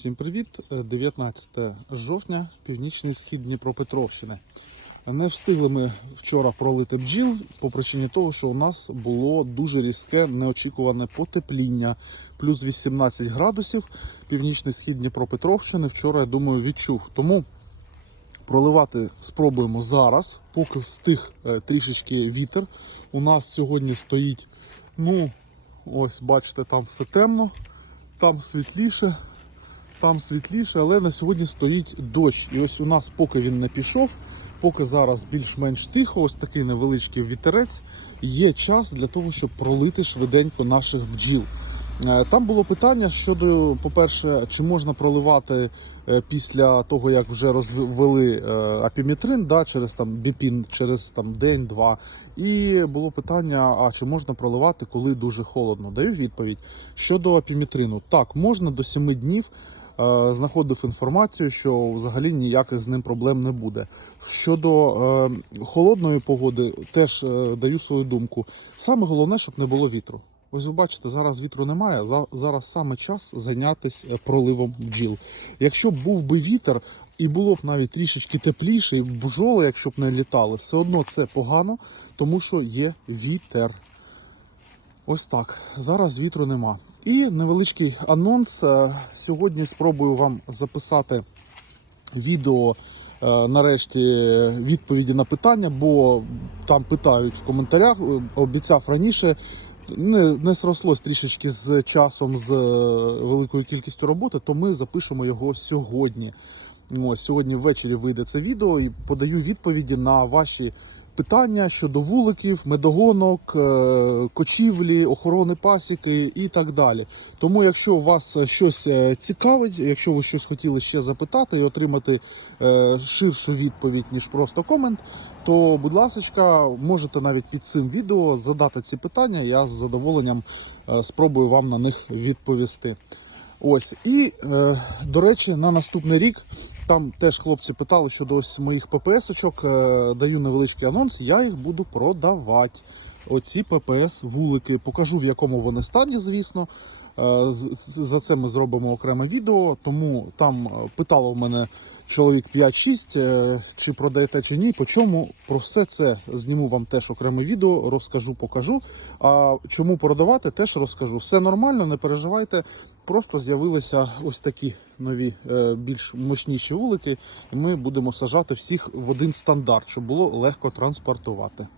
Всім привіт! Е, 19 жовтня, північний схід Дніпропетровщини. Не встигли ми вчора пролити бджіл по причині того, що у нас було дуже різке неочікуване потепління. Плюс 18 градусів. Північний схід Дніпропетровщини вчора, я думаю, відчув. Тому проливати спробуємо зараз, поки встиг е, трішечки вітер. У нас сьогодні стоїть, ну, ось бачите, там все темно, там світліше, там світліше, але на сьогодні стоїть дощ. І ось у нас, поки він не пішов, поки зараз більш-менш тихо, ось такий невеличкий вітерець, є час для того, щоб пролити швиденько наших бджіл. Е, Там було питання щодо, по-перше, чи можна проливати е, після того, як вже розвели е, апіметрин, да, через там біпін, через там день-два. І було питання: а чи можна проливати, коли дуже холодно? Даю відповідь щодо апіметрину. Так, можна до 7 днів. Е, Знаходив інформацію, що взагалі ніяких з ним проблем не буде. Щодо е, холодної погоди, теж е, даю свою думку. Саме головне, щоб не було вітру. Ось ви бачите, зараз вітру немає. за- Зараз саме час зайнятися проливом бджіл. Якщо б був би вітер і було б навіть трішечки тепліше, і бджоли, якщо б не літали, все одно це погано, тому що є вітер. Ось так. Зараз вітру нема. І невеличкий анонс. Е, Сьогодні спробую вам записати відео. е, Нарешті відповіді на питання, бо там питають в коментарях. е, Обіцяв раніше. Не, не срослось трішечки з часом, з великою кількістю роботи, то ми запишемо його сьогодні. Ось сьогодні ввечері вийде це відео і подаю відповіді на ваші питання щодо вуликів, медогонок, е, кочівлі, охорони пасіки і так далі. Тому, якщо вас щось е, цікавить, якщо ви щось хотіли ще запитати і отримати е, ширшу відповідь, ніж просто комент, то, будь ласка, можете навіть під цим відео задати ці питання. Я з задоволенням спробую вам на них відповісти. Ось і до речі, на наступний рік там теж хлопці питали щодо ось моїх ППС-очок. Е, даю невеличкий анонс. Я їх буду продавати. Оці ППС вулики. Покажу в якому вони стані, звісно. Е, За це ми зробимо окреме відео. Тому там е, питало мене чоловік 5-6, е, чи продаєте чи ні. По чому про все це зніму вам теж окреме відео, розкажу, покажу. А чому продавати, теж розкажу. Все нормально, не переживайте. Просто з'явилися ось такі нові, більш мощніші вулики, і ми будемо сажати всіх в один стандарт, щоб було легко транспортувати.